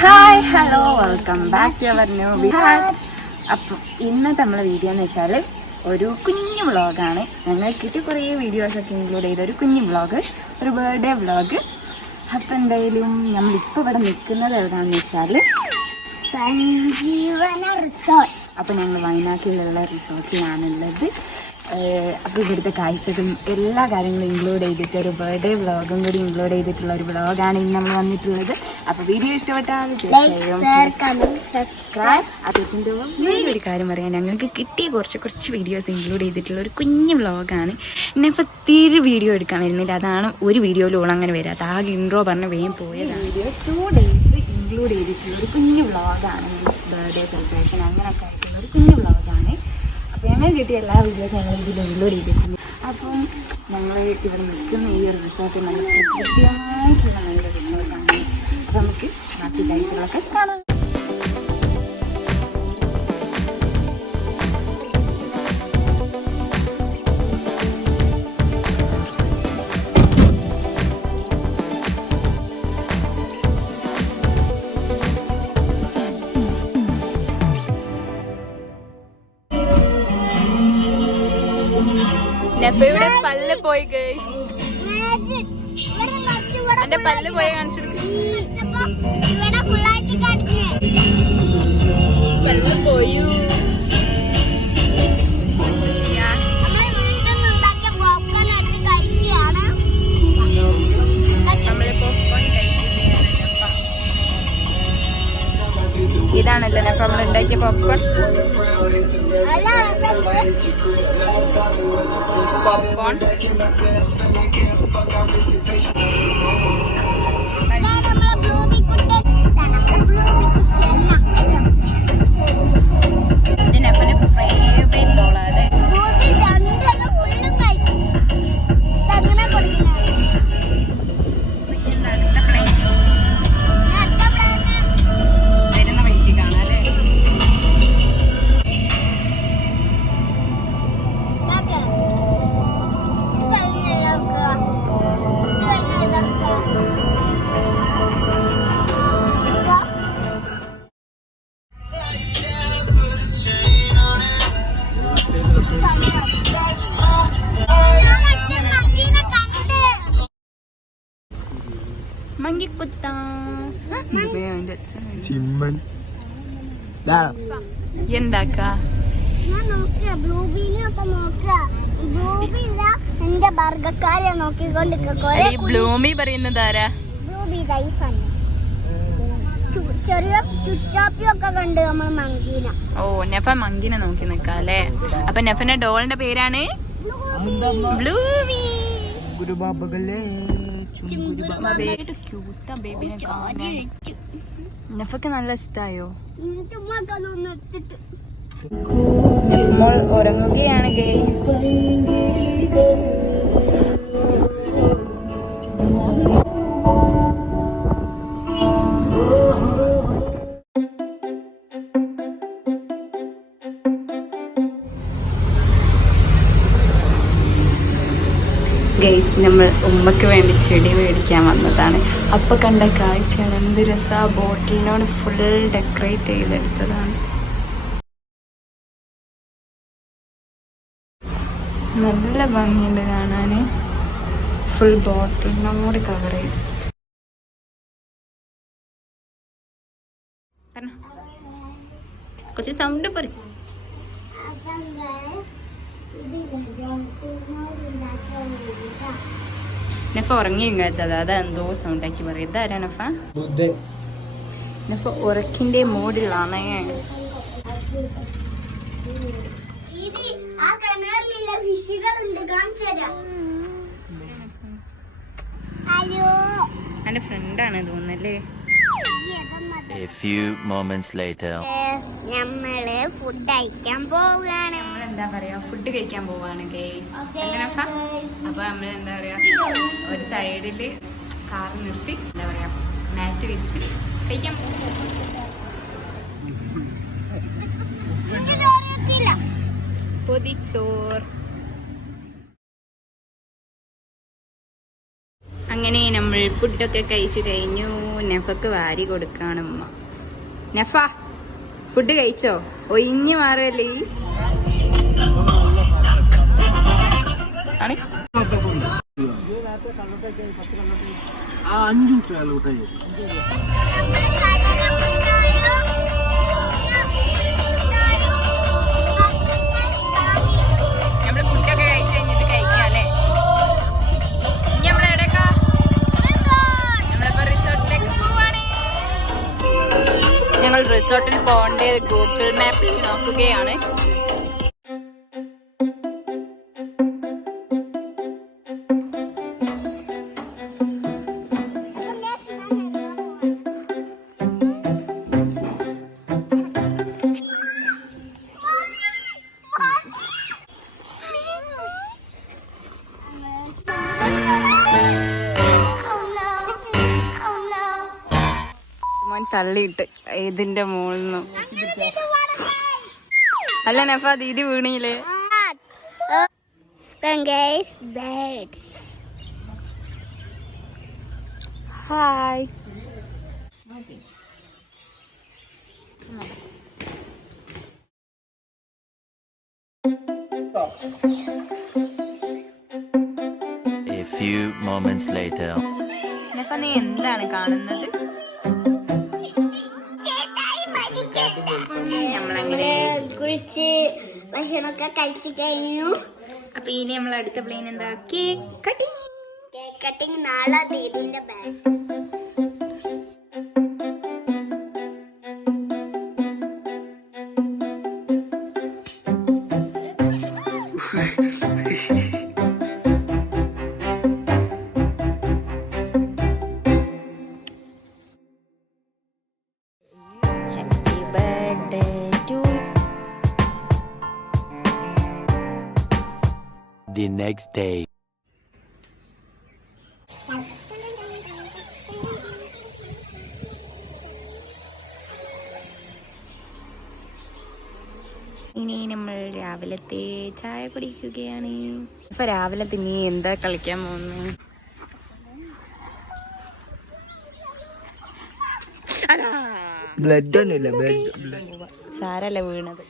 Hi hello welcome back to our new video. അപ്പം ഇന്നത്തെ നമ്മളെ വീഡിയോ എന്ന് വെച്ചാൽ ഒരു കുഞ്ഞു വ്ളോഗാണ്. ഞങ്ങൾ കിട്ടിയ കുറേ വീഡിയോസൊക്കെ ഇൻക്ലൂഡ് ചെയ്ത ഒരു കുഞ്ഞു വ്ളോഗ്, ഒരു ബർത്ത്ഡേ വ്ളോഗ്. അപ്പം എന്തായാലും നമ്മളിപ്പോൾ ഇവിടെ നിൽക്കുന്നത് എവിടെയാണെന്ന് വെച്ചാൽ സഞ്ജീവന റിസോർട്ട്. അപ്പോൾ ഞങ്ങൾ വയനാട്ടിലുള്ള റിസോർട്ടിലാണുള്ളത്. അപ്പോൾ ഇവിടുത്തെ കാഴ്ചകളും എല്ലാ കാര്യങ്ങളും ഇൻക്ലൂഡ് ചെയ്തിട്ട് ഒരു ബർത്ത്ഡേ വ്ളോഗും കൂടി ഇൻക്ലൂഡ് ചെയ്തിട്ടുള്ള ഒരു വ്ളോഗാണ് ഇന്ന് നമ്മൾ വന്നിട്ടുള്ളത്. അപ്പോൾ വീഡിയോ ഇഷ്ടപ്പെട്ടാൽ സബ്സ്ക്രൈബ്. അതിൻ്റെ ഒരു കാര്യം പറയാം, ഞങ്ങൾക്ക് കിട്ടിയ കുറച്ച് വീഡിയോസ് ഇൻക്ലൂഡ് ചെയ്തിട്ടുള്ള ഒരു കുഞ്ഞു വ്ളോഗാണ്. എന്നെ ഇപ്പോൾ തീരെ വീഡിയോ എടുക്കാൻ വരുന്നില്ല, അതാണ് ഒരു വീഡിയോയിലോളം അങ്ങനെ വരാത്ത. ആകെ ഇൻട്രോ പറഞ്ഞ് വേഗം പോയതാണ്. വീഡിയോ 2 days ഇൻക്ലൂഡ് ചെയ്തിട്ടുള്ള ഒരു കുഞ്ഞു വ്ളോഗാണ്. മീൻസ് ബർത്ത്ഡേ സെലിബ്രേഷൻ അങ്ങനെയൊക്കെ ആയിട്ടുള്ള ഒരു കുഞ്ഞു വ്ളോഗാണ്. അപ്പോൾ ഞങ്ങൾ കിട്ടിയ എല്ലാ വീഡിയോസും ഞങ്ങൾ ഇതിൽ ഇൻക്ലൂഡ് ചെയ്തിട്ടുണ്ട്. അപ്പം ഞങ്ങൾ ഇവിടെ നിൽക്കുന്ന ഈ ഒരു റിസോർട്ട് നല്ല കൃത്യമായിട്ടുള്ള നല്ലൊരു റിസോർട്ടാണ്. അപ്പോൾ നമുക്ക് ബാക്കി കാഴ്ചകളൊക്കെ കാണാം. നെഫയുടെ പല്ല് പോയി, എന്റെ പല്ല് പോയി കാണിച്ചു പല്ല് പോയു. ഇതാണല്ലോ നെഫ നമ്മൾ ഉണ്ടാക്കിയ പോപ്കോൺ. പോപ്കോൺ ഇത് നെഫിന് ഫേവറേറ്റ് ഉള്ള അല്ലേ. മങ്കിക്കുത്ത എന്താക്ക ബ്ലൂമി പറയുന്നതാരാ? ചെറിയ ചുറ്റാപ്പിയൊക്കെ കണ്ട് നമ്മൾ മങ്കീന. ഓ നെഫ മങ്കിനെ നോക്കി നിക്കാല്ലേ. അപ്പൊ നെഫന്റെ ഡോളിന്റെ പേരാണ് ബ്ലൂമി. നെഫക്ക് നല്ല ഇഷ്ടായോ? നെഫ്മോൾ ഉറങ്ങുകയാണ് ഗൈസ്. ഗൈസ് നമ്മൾ ഉമ്മക്ക് വേണ്ടി ചെടി മേടിക്കാൻ വന്നതാണ്. അപ്പൊ കണ്ട കാഴ്ചയാണ്. എന്ത് രസ, ബോട്ടിലിനോട് ഫുൾ ഡെക്കറേറ്റ് ചെയ്തെടുത്തതാണ്. നല്ല ഭംഗിയുണ്ട് കാണാന്. ഫുൾ ബോട്ടിലിനോട് കവർ ചെയ്ത്. കുറച്ച് സൗണ്ട് പറയും. നെഫ ഉറങ്ങിയും കാച്ചത് അതെന്തോ സൗണ്ടാക്കി പറയും. ഇതാരാ നെഫ? നെഫ ഉറക്കിന്റെ മോഡിലാണ്. എന്റെ ഫ്രണ്ടാണ് തോന്നല്ലേ. A few moments later. നമ്മള് ഫുഡ് കഴിക്കാൻ പോവുകയാണ്. എന്താ പറയാ, ഫുഡ് കഴിക്കാൻ പോവാണ് ഗൈസ്. അപ്പൊ നമ്മള് എന്താ പറയാ, ഒരു സൈഡില് കാർ നിർത്തി എന്താ പറയാ മാറ്റ് വിരിച്ച് കഴിക്കാൻ പൊതിച്ചോർ. അങ്ങനെ അങ്ങനെ നമ്മൾ ഫുഡൊക്കെ കഴിച്ചു കഴിഞ്ഞു. നെഫക്ക് വാരി കൊടുക്കാണ് ഉമ്മ. നെഫ ഫുഡ് കഴിച്ചോ? ഒഴിഞ്ഞു മാറല്ലേ നമ്മള് ഫുഡൊക്കെ കഴിച്ചു കഴിഞ്ഞിട്ട് കഴിക്കാല്ലേ. ഇനി നമ്മളെവിടേക്കാ? നമ്മളിപ്പോ റിസോർട്ടിലേക്ക് പോവാണ്. ഞങ്ങൾ റിസോർട്ടിൽ പോകേണ്ടത് ഗൂഗിൾ മാപ്പിൽ നോക്കുകയാണ്. മോൻ തള്ളിയിട്ട് ഇതിന്റെ മുകളിൽ അല്ല നഫ ദീദി വീണില്ലേ? Hi A few moments later. Nafa നീ എന്താണ് കാണുന്നത്? നമ്മളങ്ങനെ കുളിച്ച് ഭക്ഷണമൊക്കെ കഴിച്ചു കഴിഞ്ഞു. അപ്പൊ ഇനി നമ്മൾ അടുത്ത പ്ലെയിൻ എന്താ? Cake cutting. കേക്ക് കട്ടിങ് നാളെ ദീദിന്റെ ബാഗ്. The next day. ഇനി നമ്മൾ രാവിലത്തെ ചായ കുടിക്കുകയാണ്. ഇപ്പൊ രാവിലത്തെ നീ എന്താ കളിക്കാൻ പോകുന്നു? ബ്ലഡ് ഒന്നുമില്ല, സാരല്ല വീണത്.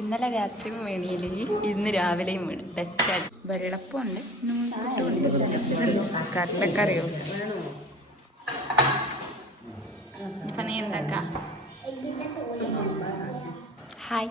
ഇന്നലെ രാത്രിയും വീണിയില്ലേ, ഇന്ന് രാവിലെയും വീണ്. ബെസ്റ്റാണ്. വെള്ളപ്പമുണ്ട്, കടലക്കറിയോ. ഇപ്പൊ നീ എന്താക്കാ? ഹായ്.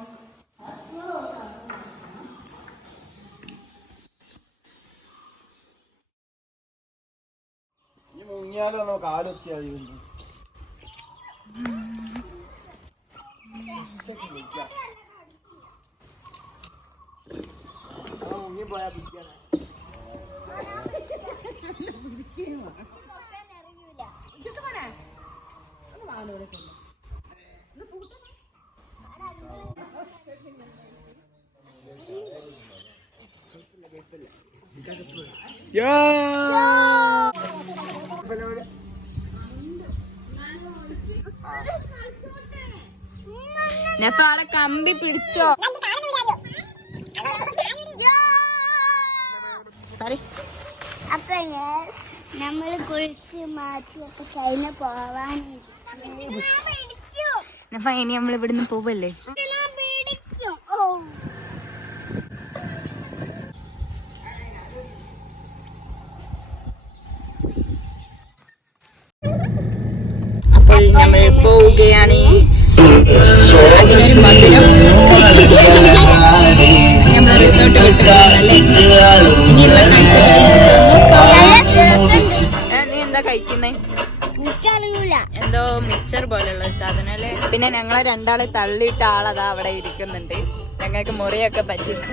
നെഫാളെ കമ്പി പിടിച്ചോ? അപ്പൊ നമ്മള് കുളിച്ച് മാറ്റിയൊക്കെ കഴിഞ്ഞ് പോവാൻ. നെഫ ഇനി നമ്മൾ ഇവിടുന്ന് പോവല്ലേ? അപ്പോൾ നമ്മൾ പോവുകയാണ്. അതിനൊരു മധുരം നമ്മളെ റിസോർട്ട് വിട്ടു പോകണല്ലേ. ഇനിയുള്ള നീ എന്താ കഴിക്കുന്നേ? എന്തോ മിക്സർ പോലുള്ള ഒരു സാധനം അല്ലേ. പിന്നെ ഞങ്ങളെ രണ്ടാളെ തള്ളിയിട്ട ആളതാ അവിടെ ഇരിക്കുന്നുണ്ട്. ഞങ്ങൾക്ക് മുറിയൊക്കെ പറ്റിച്ചു.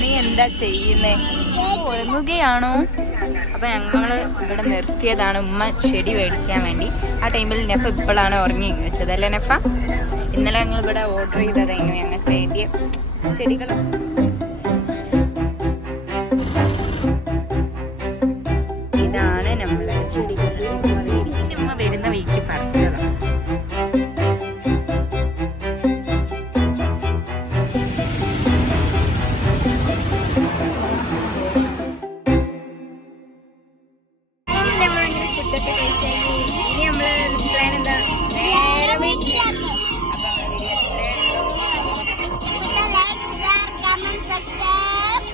നീ എന്താ ചെയ്യുന്നേ? ഉറങ്ങുകയാണോ? അപ്പൊ ഞങ്ങള് ഇവിടെ നിർത്തിയതാണ് ഉമ്മ ചെടി മേടിക്കാൻ വേണ്ടി. ആ ടൈമിൽ നെഫ ഇപ്പോഴാണ് ഉറങ്ങി വെച്ചത് അല്ലേ നെഫ? ഇന്നലെ ഞങ്ങൾ ഇവിടെ ഓർഡർ ചെയ്തതായിരുന്നു ഞങ്ങൾക്ക് വേണ്ടിയ ചെടികൾ. ഫുഡൊക്കെ കഴിച്ചാൽ